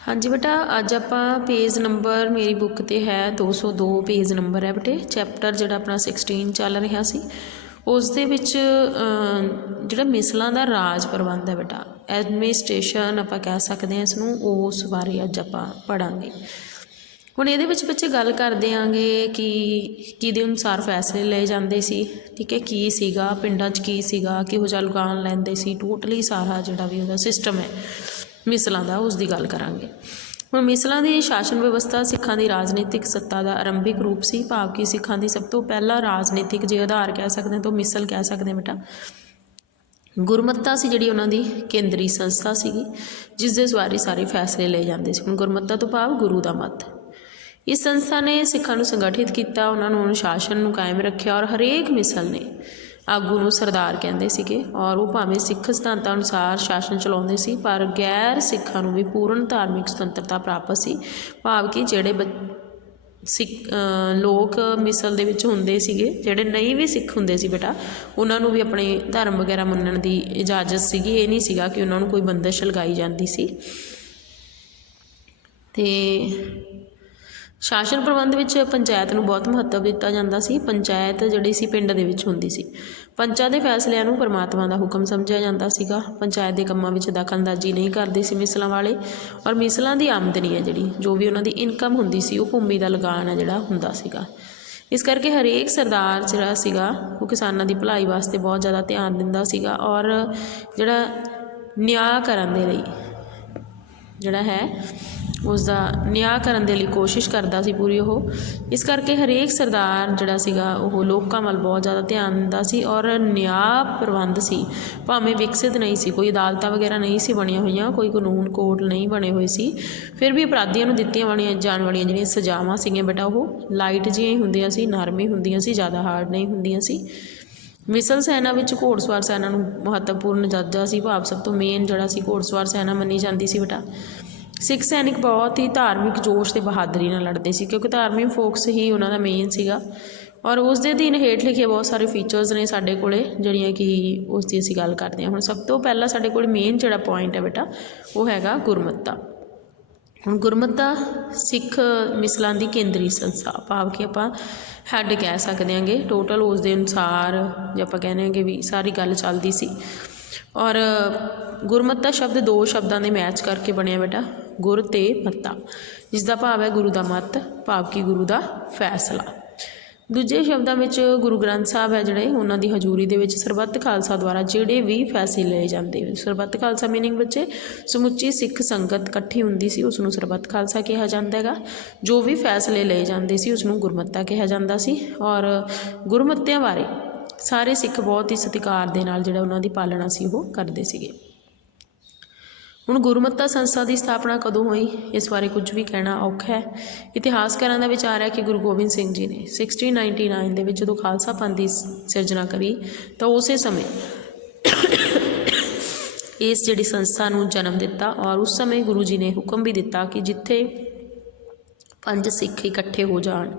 हाँ जी बेटा, अज आप पेज नंबर मेरी बुक ते है 202 पेज नंबर है बेटे। चैप्टर जोड़ा अपना 16 चल रहा सी उस दे विच जिहड़ा मिसलों का राज प्रबंध है बेटा, एडमिनिस्ट्रेशन आप कह सकते हैं इसनूं, उस बारे अज आप पढ़ांगे। हुण इहदे विच बच्चे गल कर देंगे कि किहदे अनुसार फैसले लए जांदे सी, ठीक है, की सीगा पिंडां 'च की सीगा, किहो जिहा लुगान लैंदे सी, टोटली सारा जिहड़ा भी उहदा सिस्टम है मिसलों का उसकी गल करांगे। हुण मिसलों की शासन व्यवस्था सिखां की राजनीतिक सत्ता का आरंभिक रूप से, भाव कि सिखां की सब तो पहला राजनीतिक जे आधार कह सकते हैं तो मिसल कह सकते हैं बेटा। गुरमत्ता सी जिहड़ी उन्हां दी केंद्री संस्था सीगी जिस दे सवारी सारे फैसले लए जांदे सी। हुण गुरमत्ता तो भाव गुरु का मत। इस संस्था ने सिखां नूं संगठित किया, उन्होंने अनुशासन नूं कायम रखिया और हरेक मिसल ने आगू नूं सरदार कहंदे सीगे और वो भावें सिख सिद्धांतां अनुसार शासन चलाउंदे सी, पर गैर सिखां नूं भी पूर्ण धार्मिक सुतंत्रता प्राप्त सी। भाव कि जिहड़े सिख लोग मिसल दे विच हुंदे सीगे, जिहड़े नहीं भी सिख हुंदे सी बेटा, उन्हां नूं भी अपने धर्म वगैरह मन्नण दी इजाजत सीगी। ये नहीं सीगा कि उन्हां नूं कोई बंदिश लगाई जांदी सी। ते शासन प्रबंध विच पंचायत नूं बहुत महत्व दिता जांदा सी। पंचायत जिहड़ी सी पिंड दे विच हुंदी सी। पंचां दे फैसलिਆਂ नूं परमात्मा दा हुक्म समझिया जांदा सीगा। पंचायत दे कंमां विच दखलअंदाजी नहीं करदे सी मिसलां वाले, और मिसलां दी आमदनी है जिहड़ी जो भी उन्हां दी इनकम हुंदी सी, वो भूमि दा लगान है जिहड़ा हुंदा सीगा। इस करके हरेक सरदार जिहड़ा सीगा वो किसानां दी भलाई वास्ते बहुत ज़्यादा ध्यान दिंदा सीगा और जिहड़ा न्याय करन दे लई जिहड़ा है उसका न्याय करन दे लई कोशिश करता सी पूरी वो। इस करके हरेक सरदार जिहड़ा सीगा वो लोकां वल बहुत ज़्यादा ध्यान दिंदा सी और न्याय प्रबंध सी भावें विकसित नहीं सी, कोई अदालतां वगैरह नहीं सी बणियां होईयां, कोई कानून कोर्ट नहीं बने हुए सी, फिर भी अपराधियों नूं दित्तियां जाण वालियां जिहड़ियां सजावां सीगीआं बेटा वो लाइट जिहियां ही हुंदियां सी, नरम ही हुंदियां सी, ज़्यादा हार्ड नहीं हुंदियां सी। मिसल सैना विच घोड़सवार सैना नूं महत्वपूर्ण दर्जा सी, भाव सब तो मेन जिहड़ा सी घोड़सवार सैना मन्नी जाती सी बेटा। सिख सैनिक बहुत ही धार्मिक जोश ते बहादरी नाल लड़ते सी क्योंकि धार्मिक फोकस ही उन्होंने मेन सीगा। और उस दे अधीन हेठ लिखे बहुत सारे फीचर्स ने साडे कोले जिहड़ियां कि उसकी असीं गल करते हैं। हुण सब तो पहला साडे कोल मेन जिहड़ा पॉइंट है बेटा वो हैगा गुरमत्ता। हुण गुरमत्ता सिख मिसलां दी केंद्री संस्था, भाव कि आपां हैड कह सकते हैं टोटल उस दे अनुसार जे आपां कहने कि भी सारी गल चलदी सी। और गुरमत्ता शब्द दो शब्दों के मैच करके बनया बेटा, गुर ते मत्ता, जिसका भाव है गुरु का मत, भाव कि गुरु का फैसला। दूजे शब्दों में गुरु ग्रंथ साहब है जिहड़े उन्हां दी हजूरी दे विच सरबत खालसा द्वारा जिहड़े भी फैसले लए जाते, सरबत खालसा मीनिंग बच्चे समुची सिख संगत इकट्ठी हुंदी सी उसनूं सरबत खालसा कहा जांदा हैगा। जो भी फैसले लए जाते सी उसनूं गुरमत्ता कहा जांदा सी। और गुरमत्तियां बारे सारे सिख बहुत ही सत्कार दे नाल जिहड़ा उन्हां दी पालना सी वो करदे सीगे। हुण गुरमत्ता संस्था की स्थापना कदों हुई इस बारे कुछ भी कहना औखा है। इतिहासकारां दा विचार है कि गुरु गोबिंद सिंह जी ने 1699 दे विच जदों खालसा पंथ की सिरजना करी तो उस समय इस जिहड़ी संस्था नूं जन्म दिता। और उस समय गुरु जी ने हुक्म भी दिता कि जिथे 5 सिख इकट्ठे हो जाण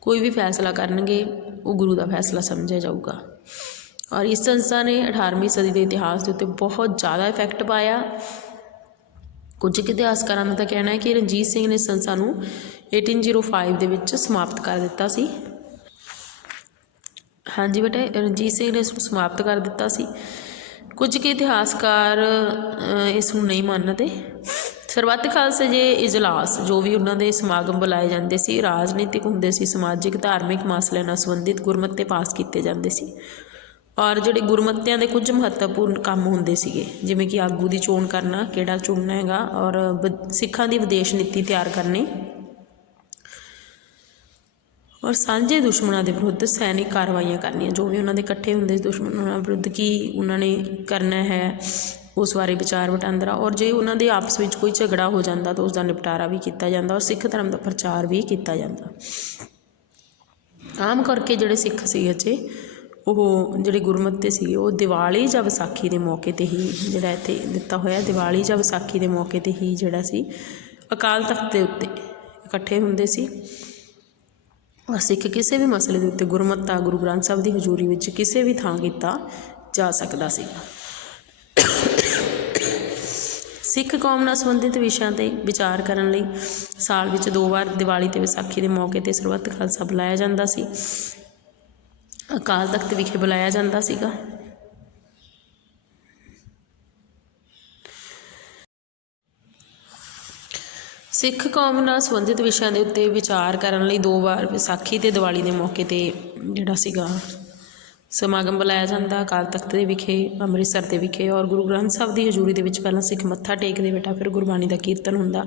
कोई भी फैसला करनगे वो गुरु का फैसला समझा जाऊगा। और इस संस्था ने 18वीं सदी के इतिहास के उत्ते बहुत ज़्यादा इफैक्ट पाया। कुछ इतिहासकारां दा कहना है कि रणजीत सिंह ने संस्था नूं 1805 दे विच समाप्त कर दिता सी। हाँ जी बेटा, रणजीत सिंह ने इसनूं समाप्त कर दिता सी। कुछ के इतिहासकार इस नहीं मानते। सरबत खालसा जे इजलास जो भी उन्होंने समागम बुलाए जाते सी राजनीतिक होंदे सी, समाजिक धार्मिक मसलिਆਂ ਨਾਲ संबंधित गुरमत्ते पास किए जाते सी। और जोड़े गुरमत्तियां दे कुछ महत्वपूर्ण काम होंदे सीगे जिवें कि आगू की चोण करना, किहड़ा चुनना हैगा, और सिखां दी विदेश नीति तैयार करनी, और सांझे दुश्मनों के विरुद्ध सैनिक कार्रवाइयां करनियां। जो भी उन्होंने इकट्ठे होंदे दुश्मनों विरुद्ध की उन्होंने करना है उस बारे विचार वटांदरा। और जे उन्होंने आपस में कोई झगड़ा हो जाता तो उसका निपटारा भी किया जाता और सिख धर्म का प्रचार भी किया जाता। आम करके जोड़े सिख सी अचे वो जोड़े गुरमत्ते सी वो दिवाली या विसाखी के मौके पर ही जोड़ा इत्थे दिता होया, दिवाली या विसाखी के मौके पर ही जोड़ा सी अकाल तख्त के उत्ते इकट्ठे हुंदे सी। और सिख किसी भी मसले के उत्ते गुरमत्ता गुरु ग्रंथ साहब की हजूरी में किसी भी थां किया जा सकता सीगा। ਸਿੱਖ ਕੌਮ ਨਾਲ ਸੰਬੰਧਿਤ ਵਿਸ਼ਿਆਂ 'ਤੇ ਵਿਚਾਰ ਕਰਨ ਲਈ ਸਾਲ ਵਿੱਚ 2 ਵਾਰ ਦੀਵਾਲੀ ਅਤੇ ਵਿਸਾਖੀ ਦੇ ਮੌਕੇ 'ਤੇ ਸਰਬੱਤ ਖਾਲਸਾ ਬੁਲਾਇਆ ਜਾਂਦਾ ਸੀ। ਅਕਾਲ ਤਖਤ ਵਿਖੇ ਬੁਲਾਇਆ ਜਾਂਦਾ ਸੀਗਾ। ਸਿੱਖ ਕੌਮ ਨਾਲ ਸੰਬੰਧਿਤ ਵਿਸ਼ਿਆਂ ਦੇ ਉੱਤੇ ਵਿਚਾਰ ਕਰਨ ਲਈ 2 ਵਾਰ ਵਿਸਾਖੀ ਅਤੇ ਦੀਵਾਲੀ ਦੇ ਮੌਕੇ 'ਤੇ ਜਿਹੜਾ ਸੀਗਾ ਸਮਾਗਮ ਬੁਲਾਇਆ ਜਾਂਦਾ ਅਕਾਲ ਤਖਤ ਦੇ ਵਿਖੇ, ਅੰਮ੍ਰਿਤਸਰ ਦੇ ਵਿਖੇ। ਔਰ ਗੁਰੂ ਗ੍ਰੰਥ ਸਾਹਿਬ ਦੀ ਹਜ਼ੂਰੀ ਦੇ ਵਿੱਚ ਪਹਿਲਾਂ ਸਿੱਖ ਮੱਥਾ ਟੇਕਦੇ ਬੇਟਾ, ਫਿਰ ਗੁਰਬਾਣੀ ਦਾ ਕੀਰਤਨ ਹੁੰਦਾ,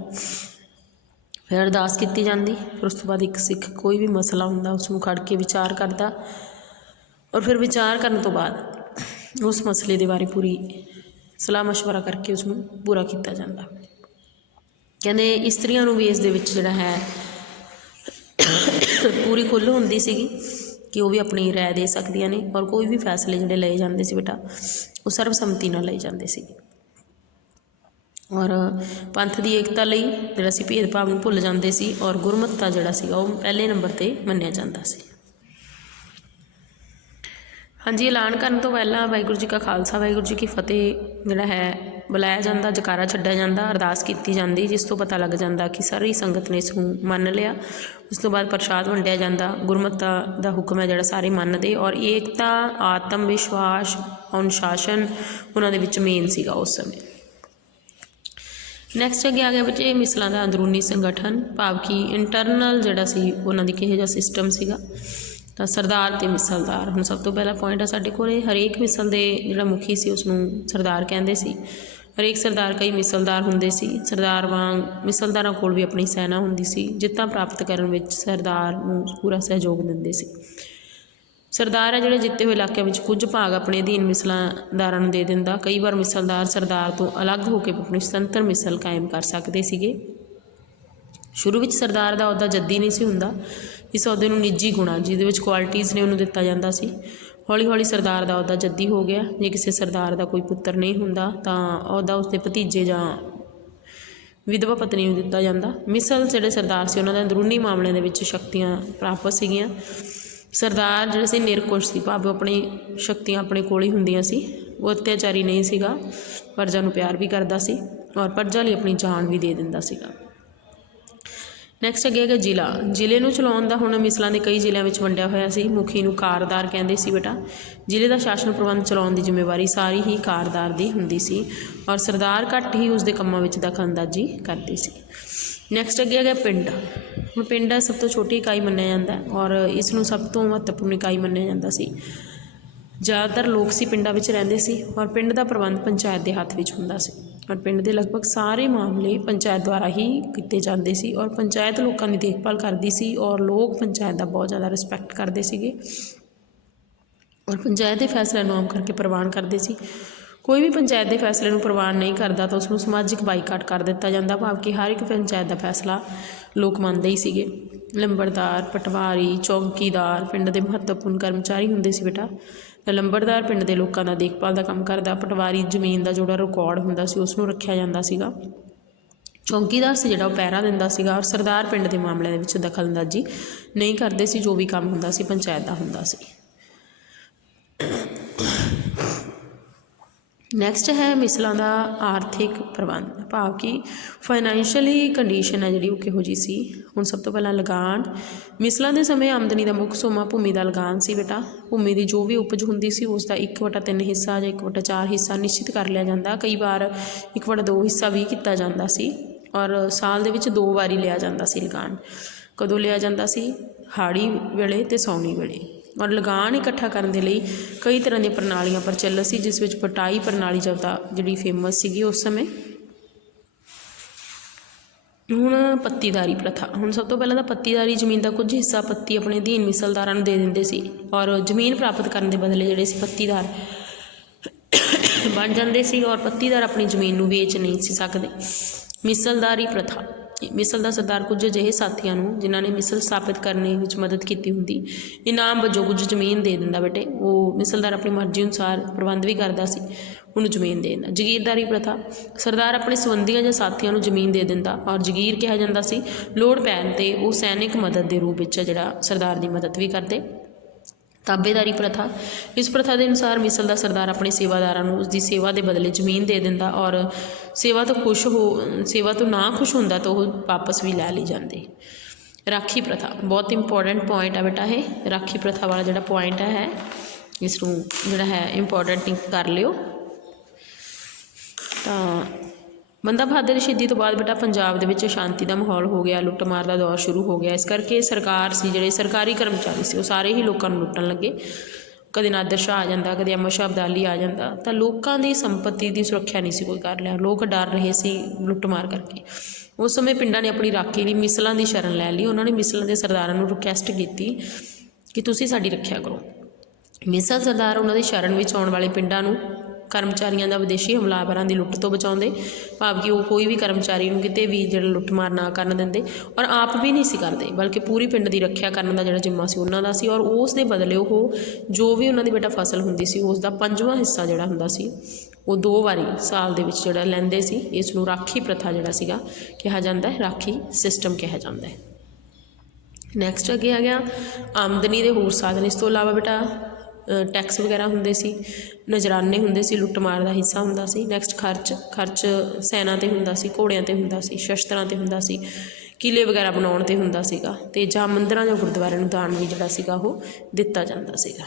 ਫਿਰ ਅਰਦਾਸ ਕੀਤੀ ਜਾਂਦੀ। ਫਿਰ ਉਸ ਤੋਂ ਬਾਅਦ ਇੱਕ ਸਿੱਖ ਕੋਈ ਵੀ ਮਸਲਾ ਹੁੰਦਾ ਉਸ ਨੂੰ ਖੜ੍ਹ ਕੇ ਵਿਚਾਰ ਕਰਦਾ, ਔਰ ਫਿਰ ਵਿਚਾਰ ਕਰਨ ਤੋਂ ਬਾਅਦ ਉਸ ਮਸਲੇ ਦੇ ਬਾਰੇ ਪੂਰੀ ਸਲਾਹ ਮਸ਼ਵਰਾ ਕਰਕੇ ਉਸ ਨੂੰ ਪੂਰਾ ਕੀਤਾ ਜਾਂਦਾ। ਕਹਿੰਦੇ ਇਸਤਰੀਆਂ ਨੂੰ ਵੀ ਇਸ ਦੇ ਵਿੱਚ ਜਿਹੜਾ ਹੈ ਪੂਰੀ ਖੁੱਲ੍ਹ ਹੁੰਦੀ ਸੀਗੀ ਕਿ ਉਹ ਵੀ ਆਪਣੀ ਰਾਏ ਦੇ ਸਕਦੀਆਂ ਨੇ, ਔਰ ਕੋਈ ਵੀ ਫੈਸਲੇ ਜਿਹੜੇ ਲਏ ਜਾਂਦੇ ਸੀ ਬੇਟਾ ਉਹ ਸਰਬਸੰਮਤੀ ਨਾਲ ਲਏ ਜਾਂਦੇ ਸੀਗੇ। ਔਰ ਪੰਥ ਦੀ ਏਕਤਾ ਲਈ ਜਿਹੜਾ ਸੀ ਭੇਦਭਾਵ ਨੂੰ ਭੁੱਲ ਜਾਂਦੇ ਸੀ, ਔਰ ਗੁਰਮਤਿ ਜਿਹੜਾ ਸੀਗਾ ਉਹ ਪਹਿਲੇ ਨੰਬਰ 'ਤੇ ਮੰਨਿਆ ਜਾਂਦਾ ਸੀ। ਹਾਂਜੀ, ਐਲਾਨ ਕਰਨ ਤੋਂ ਪਹਿਲਾਂ ਵਾਹਿਗੁਰੂ ਜੀ ਕਾ ਖਾਲਸਾ ਵਾਹਿਗੁਰੂ ਜੀ ਕੀ ਫਤਿਹ ਜਿਹੜਾ ਹੈ ਬੁਲਾਇਆ ਜਾਂਦਾ, ਜਕਾਰਾ ਛੱਡਿਆ ਜਾਂਦਾ, ਅਰਦਾਸ ਕੀਤੀ ਜਾਂਦੀ, ਜਿਸ ਤੋਂ ਪਤਾ ਲੱਗ ਜਾਂਦਾ ਕਿ ਸਾਰੀ ਸੰਗਤ ਨੇ ਇਸ ਨੂੰ ਮੰਨ ਲਿਆ। ਉਸ ਤੋਂ ਬਾਅਦ ਪ੍ਰਸ਼ਾਦ ਵੰਡਿਆ ਜਾਂਦਾ। ਗੁਰਮਤਿ ਦਾ ਹੁਕਮ ਹੈ ਜਿਹੜਾ ਸਾਰੇ ਮੰਨਦੇ, ਔਰ ਏਕਤਾ, ਆਤਮ ਵਿਸ਼ਵਾਸ, ਅਨੁਸ਼ਾਸਨ ਉਹਨਾਂ ਦੇ ਵਿੱਚ ਮੇਨ ਸੀਗਾ ਉਸ ਸਮੇਂ। ਨੈਕਸਟ ਅੱਗੇ ਆ ਗਿਆ ਬੱਚੇ ਮਿਸਲਾਂ ਦਾ ਅੰਦਰੂਨੀ ਸੰਗਠਨ, ਭਾਵ ਕਿ ਇੰਟਰਨਲ ਜਿਹੜਾ ਸੀ ਉਹਨਾਂ ਦੀ ਕਿਹੋ ਜਿਹਾ ਸਿਸਟਮ ਸੀਗਾ। ਤਾਂ ਸਰਦਾਰ ਅਤੇ ਮਿਸਲਦਾਰ, ਹੁਣ ਸਭ ਤੋਂ ਪਹਿਲਾ ਪੁਆਇੰਟ ਆ ਸਾਡੇ ਕੋਲ, ਹਰੇਕ ਮਿਸਲ ਦੇ ਜਿਹੜਾ ਮੁਖੀ ਸੀ ਉਸ ਨੂੰ ਸਰਦਾਰ ਕਹਿੰਦੇ ਸੀ। ਹਰੇਕ ਸਰਦਾਰ ਕਈ ਮਿਸਲਦਾਰ ਹੁੰਦੇ ਸੀ। ਸਰਦਾਰ ਵਾਂਗ ਮਿਸਲਦਾਰਾਂ ਕੋਲ ਵੀ ਆਪਣੀ ਸੈਨਾ ਹੁੰਦੀ ਸੀ। ਜਿੱਤਾਂ ਪ੍ਰਾਪਤ ਕਰਨ ਵਿੱਚ ਸਰਦਾਰ ਨੂੰ ਪੂਰਾ ਸਹਿਯੋਗ ਦਿੰਦੇ ਸੀ। ਸਰਦਾਰ ਹੈ ਜਿਹੜੇ ਜਿੱਤੇ ਹੋਏ ਇਲਾਕਿਆਂ ਵਿੱਚ ਕੁਝ ਭਾਗ ਆਪਣੇ ਅਧੀਨ ਮਿਸਲਦਾਰਾਂ ਨੂੰ ਦੇ ਦਿੰਦਾ। ਕਈ ਵਾਰ ਮਿਸਲਦਾਰ ਸਰਦਾਰ ਤੋਂ ਅਲੱਗ ਹੋ ਕੇ ਆਪਣੀ ਸੁਤੰਤਰ ਮਿਸਲ ਕਾਇਮ ਕਰ ਸਕਦੇ ਸੀਗੇ। ਸ਼ੁਰੂ ਵਿੱਚ ਸਰਦਾਰ ਦਾ ਅਹੁਦਾ ਜੱਦੀ ਨਹੀਂ ਸੀ ਹੁੰਦਾ। ਇਸ ਅਹੁਦੇ ਨੂੰ ਨਿੱਜੀ ਗੁਣਾ ਜਿਹਦੇ ਵਿੱਚ ਕੁਆਲਿਟੀਜ਼ ਨੇ ਉਹਨੂੰ ਦਿੱਤਾ ਜਾਂਦਾ ਸੀ। ਹੌਲੀ ਹੌਲੀ ਸਰਦਾਰ ਦਾ ਅਹੁਦਾ ਜੱਦੀ ਹੋ ਗਿਆ। ਜੇ ਕਿਸੇ ਸਰਦਾਰ ਦਾ ਕੋਈ ਪੁੱਤਰ ਨਹੀਂ ਹੁੰਦਾ ਤਾਂ ਅਹੁਦਾ ਉਸਦੇ ਭਤੀਜੇ ਜਾਂ ਵਿਧਵਾ ਪਤਨੀ ਨੂੰ ਦਿੱਤਾ ਜਾਂਦਾ। ਮਿਸਲ ਜਿਹੜੇ ਸਰਦਾਰ ਸੀ ਉਹਨਾਂ ਦੇ ਅੰਦਰੂਨੀ ਮਾਮਲਿਆਂ ਦੇ ਵਿੱਚ ਸ਼ਕਤੀਆਂ ਪ੍ਰਾਪਤ ਸੀਗੀਆਂ। ਸਰਦਾਰ ਜਿਹੜੇ ਸੀ ਨਿਰਕੁਸ਼ ਸੀ, ਭਾਵੇਂ ਆਪਣੀ ਸ਼ਕਤੀਆਂ ਆਪਣੇ ਕੋਲ ਹੀ ਹੁੰਦੀਆਂ ਸੀ। ਉਹ ਅਤਿਆਚਾਰੀ ਨਹੀਂ ਸੀਗਾ, ਪ੍ਰਜਾ ਨੂੰ ਪਿਆਰ ਵੀ ਕਰਦਾ ਸੀ, ਔਰ ਪ੍ਰਜਾ ਲਈ ਆਪਣੀ ਜਾਨ ਵੀ ਦੇ ਦਿੰਦਾ ਸੀਗਾ। ਨੈਕਸਟ ਅੱਗੇ ਹੈਗਾ ਜ਼ਿਲ੍ਹਾ। ਜ਼ਿਲ੍ਹੇ ਨੂੰ ਚਲਾਉਣ ਦਾ ਹੁਣ ਮਿਸਲਾਂ ਦੇ ਕਈ ਜ਼ਿਲ੍ਹਿਆਂ ਵਿੱਚ ਵੰਡਿਆ ਹੋਇਆ ਸੀ। ਮੁਖੀ ਨੂੰ ਕਾਰਦਾਰ ਕਹਿੰਦੇ ਸੀ ਬੇਟਾ। ਜ਼ਿਲ੍ਹੇ ਦਾ ਸ਼ਾਸਨ ਪ੍ਰਬੰਧ ਚਲਾਉਣ ਦੀ ਜ਼ਿੰਮੇਵਾਰੀ ਸਾਰੀ ਹੀ ਕਾਰਦਾਰ ਦੀ ਹੁੰਦੀ ਸੀ, ਔਰ ਸਰਦਾਰ ਘੱਟ ਹੀ ਉਸਦੇ ਕੰਮਾਂ ਵਿੱਚ ਦਖਲਅੰਦਾਜ਼ੀ ਕਰਦੇ ਸੀ। ਨੈਕਸਟ ਅੱਗੇ ਹੈਗਾ ਪਿੰਡ। ਹੁਣ ਪਿੰਡ ਸਭ ਤੋਂ ਛੋਟੀ ਇਕਾਈ ਮੰਨਿਆ ਜਾਂਦਾ, ਔਰ ਇਸ ਨੂੰ ਸਭ ਤੋਂ ਮਹੱਤਵਪੂਰਨ ਇਕਾਈ ਮੰਨਿਆ ਜਾਂਦਾ ਸੀ। ਜ਼ਿਆਦਾਤਰ ਲੋਕ ਸੀ ਪਿੰਡਾਂ ਵਿੱਚ ਰਹਿੰਦੇ ਸੀ, ਔਰ ਪਿੰਡ ਦਾ ਪ੍ਰਬੰਧ ਪੰਚਾਇਤ ਦੇ ਹੱਥ ਵਿੱਚ ਹੁੰਦਾ ਸੀ। ਔਰ ਪਿੰਡ ਦੇ ਲਗਭਗ ਸਾਰੇ ਮਾਮਲੇ ਪੰਚਾਇਤ ਦੁਆਰਾ ਹੀ ਕੀਤੇ ਜਾਂਦੇ ਸੀ, ਔਰ ਪੰਚਾਇਤ ਲੋਕਾਂ ਦੀ ਦੇਖਭਾਲ ਕਰਦੀ ਸੀ, ਔਰ ਲੋਕ ਪੰਚਾਇਤ ਦਾ ਬਹੁਤ ਜ਼ਿਆਦਾ ਰਿਸਪੈਕਟ ਕਰਦੇ ਸੀਗੇ, ਔਰ ਪੰਚਾਇਤ ਦੇ ਫੈਸਲਿਆਂ ਨੂੰ ਆਮ ਕਰਕੇ ਪ੍ਰਵਾਨ ਕਰਦੇ ਸੀ। ਕੋਈ ਵੀ ਪੰਚਾਇਤ ਦੇ ਫੈਸਲੇ ਨੂੰ ਪ੍ਰਵਾਨ ਨਹੀਂ ਕਰਦਾ ਤਾਂ ਉਸਨੂੰ ਸਮਾਜਿਕ ਬਾਈਕਾਟ ਕਰ ਦਿੱਤਾ ਜਾਂਦਾ, ਭਾਵ ਕਿ ਹਰ ਇੱਕ ਪੰਚਾਇਤ ਦਾ ਫੈਸਲਾ ਲੋਕ ਮੰਨਦੇ ਹੀ ਸੀਗੇ। ਲੰਬੜਦਾਰ, ਪਟਵਾਰੀ, ਚੌਕੀਦਾਰ ਪਿੰਡ ਦੇ ਮਹੱਤਵਪੂਰਨ ਕਰਮਚਾਰੀ ਹੁੰਦੇ ਸੀ ਬੇਟਾ। ਲੰਬੜਦਾਰ ਪਿੰਡ ਦੇ ਲੋਕਾਂ ਦਾ ਦੇਖਭਾਲ ਦਾ ਕੰਮ ਕਰਦਾ। ਪਟਵਾਰੀ ਜ਼ਮੀਨ ਦਾ ਜਿਹੜਾ ਰਿਕਾਰਡ ਹੁੰਦਾ ਸੀ ਉਸ ਨੂੰ ਰੱਖਿਆ ਜਾਂਦਾ ਸੀਗਾ। ਚੌਕੀਦਾਰ ਸੀ ਜਿਹੜਾ ਉਹ ਪਹਿਰਾ ਦਿੰਦਾ ਸੀਗਾ, ਔਰ ਸਰਦਾਰ ਪਿੰਡ ਦੇ ਮਾਮਲਿਆਂ ਦੇ ਵਿੱਚ ਦਖਲਅੰਦਾਜ਼ੀ ਨਹੀਂ ਕਰਦੇ ਸੀ। ਜੋ ਵੀ ਕੰਮ ਹੁੰਦਾ ਸੀ ਪੰਚਾਇਤ ਦਾ ਹੁੰਦਾ ਸੀ। ਨੈਕਸਟ ਹੈ ਮਿਸਲਾਂ ਦਾ ਆਰਥਿਕ ਪ੍ਰਬੰਧ, ਭਾਵ ਕਿ ਫਾਈਨੈਂਸ਼ੀਅਲੀ ਕੰਡੀਸ਼ਨ ਹੈ ਜਿਹੜੀ ਉਹ ਕਿਹੋ ਜਿਹੀ ਸੀ। ਹੁਣ ਸਭ ਤੋਂ ਪਹਿਲਾਂ ਲਗਾਨ। ਮਿਸਲਾਂ ਦੇ ਸਮੇਂ ਆਮਦਨੀ ਦਾ ਮੁੱਖ ਸੋਮਾ ਭੂਮੀ ਦਾ ਲਗਾਨ ਸੀ ਬੇਟਾ। ਭੂਮੀ ਦੀ ਜੋ ਵੀ ਉਪਜ ਹੁੰਦੀ ਸੀ ਉਸ ਦਾ 1/3 ਹਿੱਸਾ ਜਾਂ 1/4 ਹਿੱਸਾ ਨਿਸ਼ਚਿਤ ਕਰ ਲਿਆ ਜਾਂਦਾ। ਕਈ ਵਾਰ 1/2 ਹਿੱਸਾ ਵੀ ਕੀਤਾ ਜਾਂਦਾ ਸੀ, ਔਰ ਸਾਲ ਦੇ ਵਿੱਚ 2 ਵਾਰੀ ਲਿਆ ਜਾਂਦਾ ਸੀ ਲਗਾਨ। ਕਦੋਂ ਲਿਆ ਜਾਂਦਾ ਸੀ? ਹਾੜੀ ਵੇਲੇ ਅਤੇ ਸਾਉਣੀ ਵੇਲੇ। ਔਰ ਲਗਾਨ ਇਕੱਠਾ ਕਰਨ ਦੇ ਲਈ ਕਈ ਤਰ੍ਹਾਂ ਦੀਆਂ ਪ੍ਰਣਾਲੀਆਂ ਪ੍ਰਚਲਿਤ ਸੀ, ਜਿਸ ਵਿੱਚ ਪਟਾਈ ਪ੍ਰਣਾਲੀ ਜ਼ਿਆਦਾ ਜਿਹੜੀ ਫੇਮਸ ਸੀਗੀ ਉਸ ਸਮੇਂ। ਹੁਣ ਪੱਤੀਦਾਰੀ ਪ੍ਰਥਾ। ਹੁਣ ਸਭ ਤੋਂ ਪਹਿਲਾਂ ਤਾਂ ਪੱਤੀਦਾਰੀ ਜ਼ਮੀਨ ਦਾ ਕੁਝ ਹਿੱਸਾ ਪੱਤੀ ਆਪਣੇ ਅਧੀਨ ਮਿਸਲਦਾਰਾਂ ਨੂੰ ਦੇ ਦਿੰਦੇ ਸੀ, ਔਰ ਜ਼ਮੀਨ ਪ੍ਰਾਪਤ ਕਰਨ ਦੇ ਬਦਲੇ ਜਿਹੜੇ ਸੀ ਪੱਤੀਦਾਰ ਬਣ ਜਾਂਦੇ ਸੀ, ਔਰ ਪੱਤੀਦਾਰ ਆਪਣੀ ਜ਼ਮੀਨ ਨੂੰ ਵੇਚ ਨਹੀਂ ਸੀ ਸਕਦੇ। ਮਿਸਲਦਾਰੀ ਪ੍ਰਥਾ। ਮਿਸਲ ਦਾ ਸਰਦਾਰ ਕੁਝ ਅਜਿਹੇ ਸਾਥੀਆਂ ਨੂੰ ਜਿਨ੍ਹਾਂ ਨੇ ਮਿਸਲ ਸਥਾਪਿਤ ਕਰਨੇ ਵਿੱਚ ਮਦਦ ਕੀਤੀ ਹੁੰਦੀ ਇਨਾਮ ਵਜੋਂ ਕੁਝ ਜ਼ਮੀਨ ਦੇ ਦਿੰਦਾ ਬੇਟੇ। ਉਹ ਮਿਸਲਦਾਰ ਆਪਣੀ ਮਰਜ਼ੀ ਅਨੁਸਾਰ ਪ੍ਰਬੰਧ ਵੀ ਕਰਦਾ ਸੀ, ਉਹਨੂੰ ਜ਼ਮੀਨ ਦੇ ਦਿੰਦਾ। ਜਗੀਰਦਾਰੀ ਪ੍ਰਥਾ। ਸਰਦਾਰ ਆਪਣੇ ਸੰਬੰਧੀਆਂ ਜਾਂ ਸਾਥੀਆਂ ਨੂੰ ਜ਼ਮੀਨ ਦੇ ਦਿੰਦਾ, ਔਰ ਜਗੀਰ ਕਿਹਾ ਜਾਂਦਾ ਸੀ। ਲੋੜ ਪੈਣ 'ਤੇ ਉਹ ਸੈਨਿਕ ਮਦਦ ਦੇ ਰੂਪ ਵਿੱਚ ਜਿਹੜਾ ਸਰਦਾਰ ਦੀ ਮਦਦ ਵੀ ਕਰਦੇ। ਤਾਬੇਦਾਰੀ ਪ੍ਰਥਾ, ਇਸ ਪ੍ਰਥਾ ਦੇ ਅਨੁਸਾਰ ਮਿਸਲ ਦਾ ਸਰਦਾਰ ਆਪਣੇ ਸੇਵਾਦਾਰਾਂ ਨੂੰ ਉਸਦੀ ਸੇਵਾ ਦੇ ਬਦਲੇ ਜ਼ਮੀਨ ਦੇ ਦਿੰਦਾ ਔਰ ਸੇਵਾ ਤੋਂ ਨਾ ਖੁਸ਼ ਹੁੰਦਾ ਤਾਂ ਉਹ ਵਾਪਸ ਵੀ ਲੈ ਲਈ ਜਾਂਦੀ। ਰਾਖੀ ਪ੍ਰਥਾ ਬਹੁਤ ਇੰਪੋਰਟੈਂਟ ਪੁਆਇੰਟ ਹੈ ਬੇਟਾ, ਇਹ ਰਾਖੀ ਪ੍ਰਥਾ ਵਾਲਾ ਜਿਹੜਾ ਪੁਆਇੰਟ ਹੈ ਇਸ ਨੂੰ ਜਿਹੜਾ ਹੈ ਇੰਪੋਰਟੈਂਟ ਕਰ ਲਿਓ। ਤਾਂ ਬੰਦਾ ਬਹਾਦਰ ਦੀ ਸ਼ਹੀਦੀ ਤੋਂ ਬਾਅਦ ਬੇਟਾ ਪੰਜਾਬ ਦੇ ਵਿੱਚ ਅਸ਼ਾਂਤੀ ਦਾ ਮਾਹੌਲ ਹੋ ਗਿਆ, ਲੁੱਟਮਾਰ ਦਾ ਦੌਰ ਸ਼ੁਰੂ ਹੋ ਗਿਆ। ਇਸ ਕਰਕੇ ਸਰਕਾਰ ਸੀ, ਜਿਹੜੇ ਸਰਕਾਰੀ ਕਰਮਚਾਰੀ ਸੀ, ਉਹ ਸਾਰੇ ਹੀ ਲੋਕਾਂ ਨੂੰ ਲੁੱਟਣ ਲੱਗੇ। ਕਦੇ ਨਾਦਰ ਸ਼ਾਹ ਆ ਜਾਂਦਾ, ਕਦੇ ਅਹਿਮਦ ਸ਼ਾਹ ਅਬਦਾਲੀ ਆ ਜਾਂਦਾ, ਤਾਂ ਲੋਕਾਂ ਦੀ ਸੰਪત્ਤੀ ਦੀ ਸੁਰੱਖਿਆ ਨਹੀਂ ਸੀ ਕੋਈ ਕਰ ਲਿਆ। ਲੋਕ ਡਰ ਰਹੇ ਸੀ ਲੁੱਟਮਾਰ ਕਰਕੇ। ਉਸ ਸਮੇਂ ਪਿੰਡਾਂ ਨੇ ਆਪਣੀ ਰਾਖੀ ਲਈ ਮਿਸਲਾਂ ਦੀ ਸ਼ਰਨ ਲੈ ਲਈ। ਉਹਨਾਂ ਨੇ ਮਿਸਲਾਂ ਦੇ ਸਰਦਾਰਾਂ ਨੂੰ ਰਿਕੁਐਸਟ ਕੀਤੀ ਕਿ ਤੁਸੀਂ ਸਾਡੀ ਰੱਖਿਆ ਕਰੋ। ਮਿਸਲ ਸਰਦਾਰ ਉਹਨਾਂ ਦੀ ਸ਼ਰਨ ਵਿੱਚ ਆਉਣ ਵਾਲੇ ਪਿੰਡਾਂ ਨੂੰ ਕਰਮਚਾਰੀਆਂ ਦਾ ਵਿਦੇਸ਼ੀ ਹਮਲਾਵਰਾਂ ਦੀ ਲੁੱਟ ਤੋਂ ਬਚਾਉਂਦੇ, ਭਾਵ ਕਿ ਉਹ ਕੋਈ ਵੀ ਕਰਮਚਾਰੀ ਨੂੰ ਕਿਤੇ ਵੀ ਜਿਹੜਾ ਲੁੱਟਮਾਰ ਨਾ ਕਰਨ ਦਿੰਦੇ, ਔਰ ਆਪ ਵੀ ਨਹੀਂ ਸੀ ਕਰਦੇ, ਬਲਕਿ ਪੂਰੀ ਪਿੰਡ ਦੀ ਰੱਖਿਆ ਕਰਨ ਦਾ ਜਿਹੜਾ ਜ਼ਿੰਮਾ ਸੀ ਉਹਨਾਂ ਦਾ ਸੀ। ਔਰ ਉਸ ਦੇ ਬਦਲੇ ਉਹ ਜੋ ਵੀ ਉਹਨਾਂ ਦੀ ਬੇਟਾ ਫਸਲ ਹੁੰਦੀ ਸੀ ਉਸ ਦਾ 5ਵਾਂ ਹਿੱਸਾ ਜਿਹੜਾ ਹੁੰਦਾ ਸੀ ਉਹ 2 ਵਾਰੀ ਸਾਲ ਦੇ ਵਿੱਚ ਜਿਹੜਾ ਲੈਂਦੇ ਸੀ। ਇਸ ਨੂੰ ਰਾਖੀ ਪ੍ਰਥਾ ਜਿਹੜਾ ਸੀਗਾ ਕਿਹਾ ਜਾਂਦਾ ਹੈ, ਰਾਖੀ ਸਿਸਟਮ ਕਿਹਾ ਜਾਂਦਾ ਹੈ। ਨੈਕਸਟ ਅੱਗੇ ਆ ਗਿਆ ਆਮਦਨੀ ਦੇ ਹੋਰ ਸਾਧਨ। ਇਸ ਤੋਂ ਇਲਾਵਾ ਬੇਟਾ ਟੈਕਸ ਵਗੈਰਾ ਹੁੰਦੇ ਸੀ, ਨਜ਼ਰਾਨੇ ਹੁੰਦੇ ਸੀ, ਲੁੱਟਮਾਰ ਦਾ ਹਿੱਸਾ ਹੁੰਦਾ ਸੀ। ਨੈਕਸਟ ਖਰਚ ਸੈਨਾ 'ਤੇ ਹੁੰਦਾ ਸੀ, ਘੋੜਿਆਂ 'ਤੇ ਹੁੰਦਾ ਸੀ, ਸ਼ਸਤਰਾਂ 'ਤੇ ਹੁੰਦਾ ਸੀ, ਕਿਲੇ ਵਗੈਰਾ ਬਣਾਉਣ 'ਤੇ ਹੁੰਦਾ ਸੀਗਾ, ਅਤੇ ਜਾਂ ਮੰਦਰਾਂ ਜਾਂ ਗੁਰਦੁਆਰਿਆਂ ਨੂੰ ਦਾਨ ਵੀ ਜਿਹੜਾ ਸੀਗਾ ਉਹ ਦਿੱਤਾ ਜਾਂਦਾ ਸੀਗਾ।